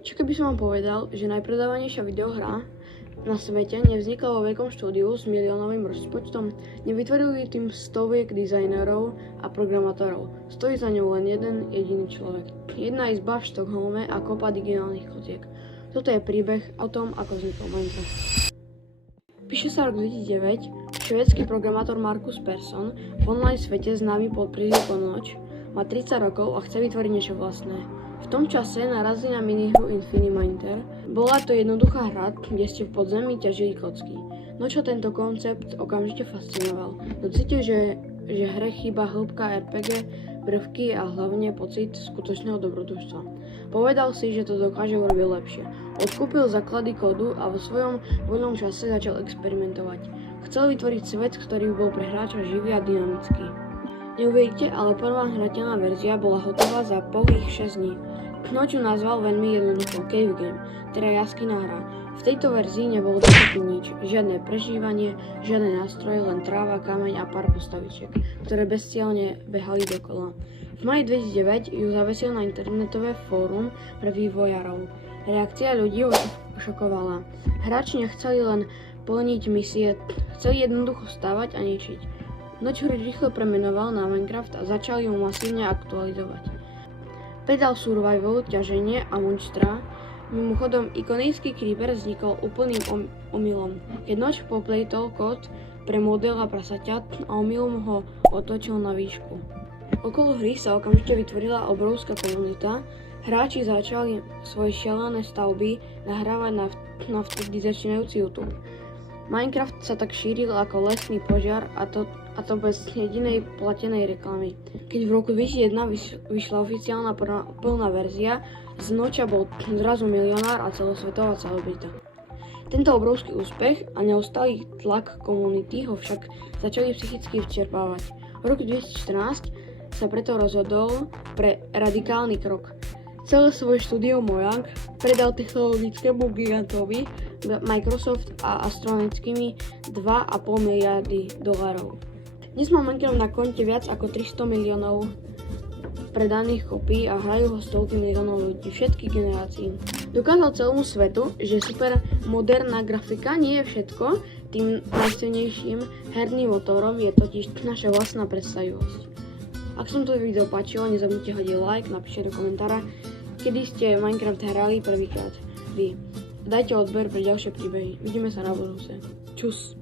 Čo keby som vám povedal, že najpredávanejšia videohra na svete nevznikla vo veľkom štúdiu s miliónovým rozpočtom? Nevytvorili tým stoviek dizajnerov a programátorov. Stojí za ňou len jeden jediný človek. Jedna izba v Štokholme a kopa digitálnych kotiek. Toto je príbeh o tom, ako vznikol Minecraft. Píše sa rok 2009. Švédsky programátor Markus Persson, v online svete známy pod prízvukom Noč, má 30 rokov a chce vytvoriť niečo vlastné. V tom čase narazí na minihru Infiniminter. Bola to jednoduchá hra, kde ste v podzemí ťažili kocky. Noča tento koncept okamžite fascinoval. Cítil, že hre chýba hĺbka RPG, prvky a hlavne pocit skutočného dobrodružstva. Povedal si, že to dokáže urobiť lepšie. Odkúpil základy kódu a vo svojom voľnom čase začal experimentovať. Chcel vytvoriť svet, ktorý bol pre hráča živý a dynamický. Neuveríte, ale prvá hrateľná verzia bola hotová za pouhých 6 dní. Noč ju nazval veľmi jednoducho Cave Game, teda jaskyná hra. V tejto verzii nebolo dokopy nič, žiadne prežívanie, žiadne nástroje, len tráva, kameň a pár postavičiek, ktoré bezcielne behali dokola. V maji 2009 ju zavesil na internetové fórum pre vývojárov. Reakcia ľudí ho šokovala. Hráči nechceli len plniť misie, chceli jednoducho stavať a ničiť. Noč hru rýchlo premenoval na Minecraft a začal ju masívne aktualizovať. Pridal survival, ťaženie a monstra. Mimochodom, ikonický creeper vznikol úplným omylom, keď Noč popletol kód pre model a prasaťat a omylom ho otočil na výšku. Okolo hry sa okamžite vytvorila obrovská komunita. Hráči začali svoje šialené stavby nahrávať na vtedy začínajúci YouTube. Minecraft sa tak šíril ako lesný požiar a to bez jedinej platenej reklamy. Keď v roku 2001 vyšla oficiálna plná verzia, z Noča bol zrazu milionár a celosvetová celebrita. Tento obrovský úspech a neustály tlak komunity ho však začali psychicky vyčerpávať. V roku 2014 sa preto rozhodol pre radikálny krok. Celé svoje štúdio Mojang predal technologickému gigantovi Microsoft a astronomickými $2,5 miliardy. Dnes má Minecraft na konte viac ako 300 miliónov predaných kopií a hrajú ho stovky miliónov ľudí všetkých generácií. Dokázal celému svetu, že super moderná grafika nie je všetko, tým najsilnejším herným motorom je totiž naša vlastná predstavivosť. Ak som to video páčilo, nezabudnite hodiť like, napíšte do komentára, kedy ste Minecraft hrali prvýkrát vy. Dajte odber pre ďalšie príbehy. Vidíme sa na budúce. Čus.